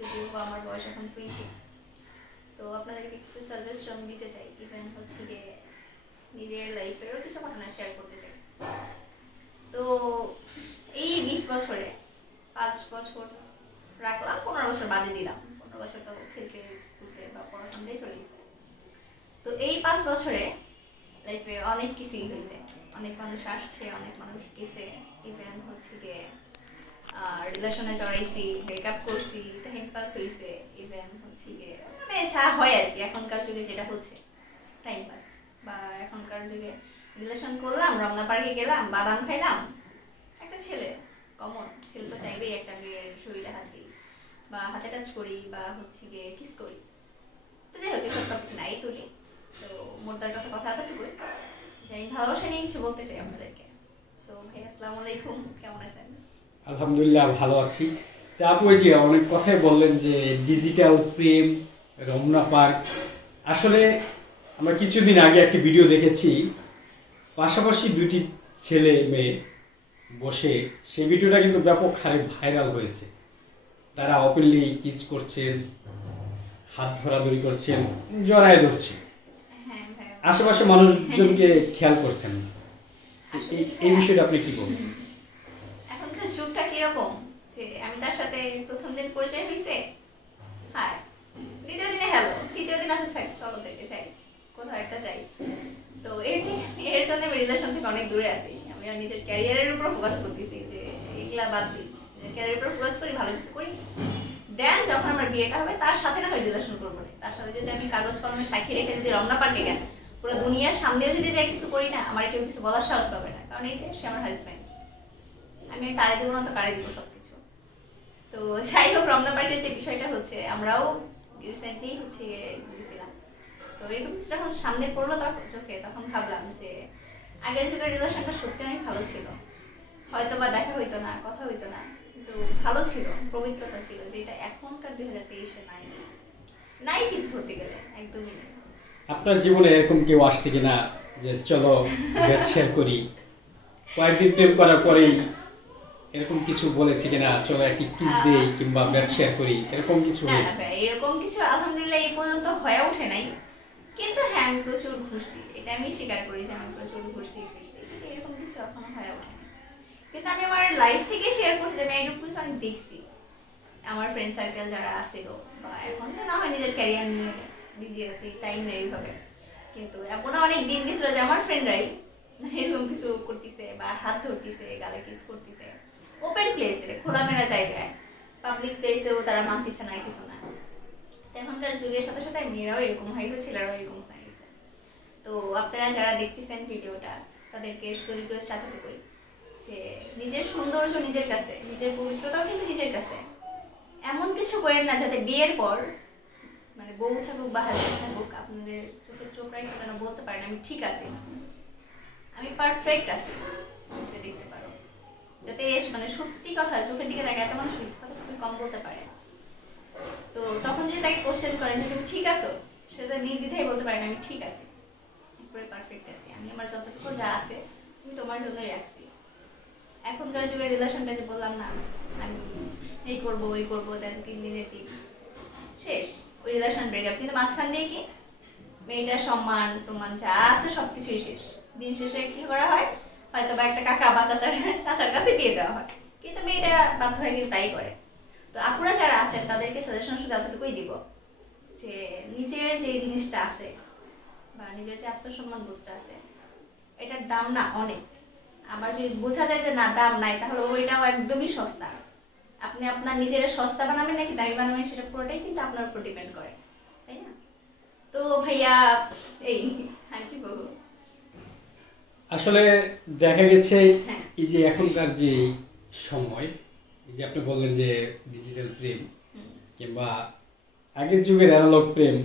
যদিও আমার বয়স এখন 20। তো আপনাদেরকে কিছু সাজেশন দিতে চাই, ইভেন হচ্ছে গিয়ে নিজের লাইফেরও কিছু ঘটনা শেয়ার করতে চাই। তো এই 20 বছরে 5 বছর রাখলাম, 15 বছর বাদে দিলাম। 15 বছর তো খেলতে খুলতে বা পড়াশোনা দিয়ে চলে গেছে। তো এই 5 বছরে লাইফে অনেক কিছুই হয়েছে, অনেক মানুষ আসছে, অনেক মানুষ গেছে, ইভেন হচ্ছে গিয়ে রিলেশনে জড়াইছি, ব্রেকআপ করছি, টাইম পাস হয়েছে, ইভেন হচ্ছে গিয়ে মানে যা হয় আর কি এখনকার যুগে যেটা হচ্ছে টাইম পাস। বা এখনকার যুগে রিলেশন করলাম, রমনা পার্কে গেলাম, বাদাম খাইলাম, একটা ছেলে কমন ছেলে তো চাইবেই একটা মেয়ের শরীরে হাত দিই বা হাতে টাচ করি বা হচ্ছে গিয়ে কিস করি। তো যাই হোক এসব টপিক নাই তুলি। তো মোদ্দার কথা এতটুকুই যে আমি ভালোবাসা নিয়ে কিছু বলতে চাই আপনাদেরকে। তো ভাই আসসালামু আলাইকুম, কেমন আছেন? আলহামদুলিল্লাহ ভালো আছি। তা আপু যে অনেক কথাই বললেন যে ডিজিটাল প্রেম, রমনা পার্ক। আসলে আমরা কিছুদিন আগে একটি ভিডিও দেখেছি, পাশাপাশি দুটি ছেলে মেয়ে বসে, সেই ভিডিওটা কিন্তু ব্যাপক হারে ভাইরাল হয়েছে। তারা ওপেনলি কিস করছেন, হাত ধরাধরি করছেন, জড়ায় ধরছে, আশেপাশে মানুষজনকে খেয়াল করছেন। এই বিষয়টা আপনি কি বলবেন? এখনকার যুগটা কিরকম যে আমি তার সাথে প্রথম দিন পরিচয় হয়েছে, হ্যাঁ, দ্বিতীয় দিনে হ্যালো, তৃতীয় দিন আছে চলো দেখতে চাই, কোথাও একটা যাই। তো এর জন্য আমি রিলেশন থেকে অনেক দূরে আছি। আমি নিজের ক্যারিয়ারের উপর ফোকাস করতেছি যে এগুলা বাদ দিই, ক্যারিয়ারের উপর ফোকাস করি, ভালো কিছু করি। দেন যখন আমার বিয়েটা হবে তার সাথে না হয় রিলেশন করবো না, তার সাথে যদি আমি কাগজ কলমে সাক্ষী রেখে যদি রমনা পার্কে গেল পুরো দুনিয়ার সামনেও যদি যাই কিছু করি না, আমার কেউ কিছু বলার সাহস পাবে না, কারণ এই যে সে আমার হাজব্যান্ড, আমি তারে দেবো না তো কারে দিব সবকিছু। তো যাই হোক, রমনা পার্কের যে বিষয়টা হচ্ছে, আমরাও রিসেন্টলি হচ্ছে গেছিলাম। তো এরকম কিছু যখন সামনে পড়লো তখন চোখে, তখন ভাবলাম যে আগের যুগের রিলেশনটা সত্যি অনেক ভালো ছিল। হয়তো বা দেখা হইতো না, কথা হইতো না, কিন্তু ভালো ছিল, পবিত্রতা ছিল, যেটা এখনকার 2023-এ নাই। নাই কিন্তু ধরতে গেলে একদমই নেই। আপনার জীবনে এরকম কেউ আসছে কিনা যে চলো ব্যাট শেয়ার করি, কয়েকদিন প্রেম করার পরেই এরকম কিছু বলেছে কিনা, চলো একটি কিস দেই কিংবা ব্যাট শেয়ার করি, এরকম কিছু হয়েছে? না, এরকম কিছু আলহামদুলিল্লাহ এই পর্যন্ত হয়ে ওঠে নাই। কিন্তু হ্যাঁ, আমি প্রচুর ঘুরছি, এটা আমি স্বীকার করি যে আমি প্রচুর ঘুরছি ফিরছি, কিন্তু এরকম কিছু এখনো হয়ে ওঠে না। কিন্তু আমি আমার লাইফ থেকে শেয়ার করছি যে আমি এরকম কিছু আমি দেখছি। আমার ফ্রেন্ড সার্কেল যারা আসছিল, বা এখন তো না হয় নিজের ক্যারিয়ার নিয়ে বিজি আছি, টাইম নেই এইভাবে, কিন্তু এমনও অনেক দিন গেছিল যে আমার ফ্রেন্ডরাই এরকম কিছু করতেছে বা হাত ধরতেছে, গালে কিস করতেছে, ওপেন প্লেসে, খোলামেলা জায়গায়, পাবলিক প্লেসেও তারা মানতেছে না কিছু না। এখনকার যুগের সাথে সাথে মেয়েরাও এরকম হয়ে গেছে, ছেলেরাও এরকম হয়ে গেছে। তো আপনারা যারা দেখতেছেন ভিডিওটা, তাদেরকে শুধু রিকোয়েস্ট এতটুকুই যে নিজের সৌন্দর্য নিজের কাছে, নিজের পবিত্রতাও কিন্তু নিজের কাছে। এমন কিছু করেন না যাতে বিয়ের পর মানে বউ থাকুক বা হাজবেন্ড থাকুক আপনাদের চোখে চোখ রাখে যেন বলতে পারেন আমি ঠিক আছি, আমি পারফেক্ট আছি, সেটা দেখতে পারো। যাতে মানে সত্যি কথা চোখের দিকে তাকে এত মানুষ মিথ্যা কথা খুবই কম বলতে পারে। তো তখন যদি তাকে কোশ্চেন করেন যে তুমি ঠিক আছো, সেটা নির্দ্বিধায় বলতে পারেন আমি ঠিক আছি, পুরো পারফেক্ট আছি, আমি আমার যতটুকু যা আছে আমি তোমার জন্যই রাখছি। এখনকার যুগের রিলেশনটা যে বললাম না আমি এই করবো ওই করবো, দেন 3 দিনের দিন শেষ, ওই রিলেশন ব্রেকআপ। কিন্তু মাঝখান দিয়ে কি মেয়েটার সম্মান প্রমাণ যা আছে সবকিছুই শেষ। দিন শেষে কি করা হয়, হয়তো বা একটা কাকা বা চাচার কাছে বিয়ে দেওয়া হয়, কিন্তু মেয়েটা বাধ্য হয়ে কিন্তু তাই করে। তো আপুরা যারা আছেন তাদেরকে সাজেশন শুধু এতটুকুই দিব যে নিজের যে জিনিসটা আছে বা নিজের যে আত্মসম্মান বোধটা আছে, এটার দাম না অনেক। আবার যদি বোঝা যায় যে না দাম নাই, তাহলে ওইটাও একদমই সস্তা। আপনি আপনার নিজের সস্তা বানাবেন নাকি দামি বানাবেন, সেটা পুরোটাই কিন্তু আপনার উপর ডিপেন্ড করে, তাই না? তো ভাইয়া এই আর কি বলবো, আসলে দেখা গেছে এই যে এখনকার যে সময়, এই যে আপনি বললেন যে ডিজিটাল প্রেম কিংবা আগের যুগের অ্যানালগ প্রেম,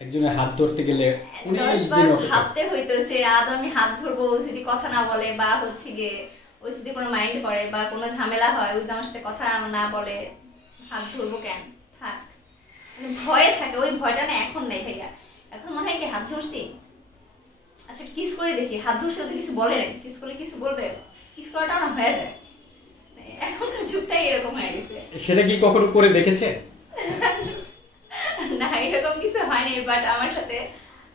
একজনের হাত ধরতে গেলে অনেক দিন ভাবতে হইতো যে আজ আমি হাত ধরবো, যদি কথা না বলে বা হচ্ছে গিয়ে ওই যদি কোনো মাইন্ড করে বা কোনো ঝামেলা হয়, ওই আমার সাথে কথা না বলে হাত ধরবো কেন, থাক, ভয়ে থাকে। ওই ভয়টা না এখন নেই ভাইয়া। এখন মনে হয় কি হাত ধরছি, আচ্ছা কিস করে দেখি, হাত ধরছি ওদের কিছু বলে নাই, কিস করলে কিছু বলবে, কিস করাটাও না হয়ে যায়। এখনকার যুগটাই এরকম হয়ে গেছে। সেটা কি কখনো করে দেখেছে? বাট আমার সাথে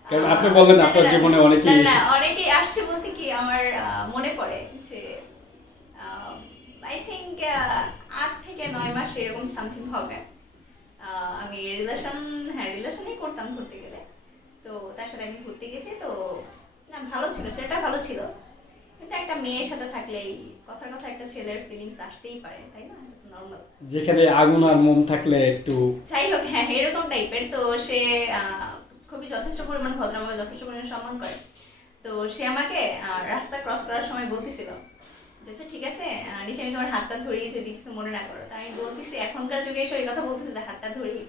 কারণ আপনি বললেন আপনার জীবনে অনেকেই না এসেছে। অনেকেই আসছে বলতে কি আমার মনে পড়ে যে আই থিঙ্ক 8 থেকে 9 মাস এরকম সামথিং হবে। আমি রিলেশনই করতাম ঘুরতে গেলে, তো তার সাথে আমি ঘুরতে গেছি। তো না ভালো ছিল, সেটা ভালো ছিল, কিন্তু একটা মেয়ের সাথে থাকলেই কথার কথা একটা ছেলের ফিলিংস আসতেই পারে, তাই না? নর্মাল, যেখানে আগুন আর মোম থাকলে একটু যাই হোক হ্যাঁ এরকম টাইপের। তো সে খুবই যথেষ্ট পরিমাণ ভদ্র, আমাকে যথেষ্ট পরিমাণ সম্মান করে। তো সে আমাকে রাস্তা ক্রস করার সময় বলতেছিল যে আচ্ছা ঠিক আছে নিশা, আমি তোমার হাতটা ধরি যদি কিছু মনে না করো। তো আমি বলতেছি এখনকার যুগে এসে ওই কথা বলতেছে যে হাতটা ধরি।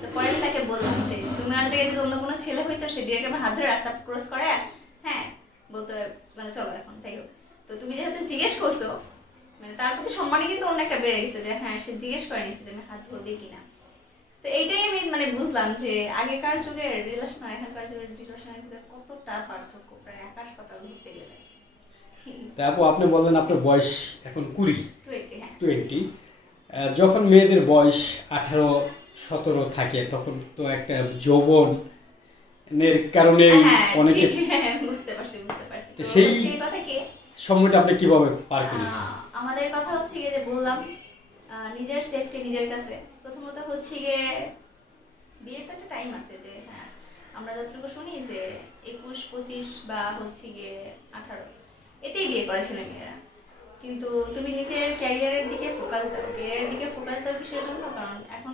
তো পরে আমি তাকে বললাম যে তুমি আর জায়গায় যদি অন্য কোনো ছেলে হইতো সে ডিরেক্ট আমার হাত ধরে রাস্তা ক্রস করে হ্যাঁ বলতো মানে চলো এখন। যাই হোক, তো তুমি যেহেতু জিজ্ঞেস করছো, মানে তার প্রতি সম্মানই কিন্তু অন্য একটা বেড়ে গেছে যে হ্যাঁ সে জিজ্ঞেস করে নিচ্ছে যে আমি হাত ধরবে কিনা। তো এইটাই আমি মানে বুঝলাম যে আগেকার যুগের রিলেশন আর এখনকার যুগের রিলেশনের ভিতরে কতটা পার্থক্য, প্রায় আকাশ পাতাল ঘুরতে গেলে। তারপর আপনি বললেন আপনার বয়স এখন 20, হ্যাঁ 20। যখন মেয়েদের বয়স 18-17 থাকে তখন তো একটা যৌবনের কারণে হ্যাঁ অনেকে, বুঝতে পারছি বুঝতে পারছি। তো তো সেই সেই কথা কি সময়টা আপনি কিভাবে পার করেছেন? আমাদের কথা হচ্ছে গিয়ে যে বললাম নিজের সেফটি নিজের কাছে। প্রথমত হচ্ছে গিয়ে বিয়ের তো একটা টাইম আছে, যে হ্যাঁ আমরা যতটুকু শুনি যে 21-25 বা হচ্ছে গিয়ে 18 এতেই বিয়ে করে ছেলে মেয়েরা। কিন্তু তুমি নিজের ক্যারিয়ারের দিকে ফোকাস দাও, কিসের জন্য? কারণ এখন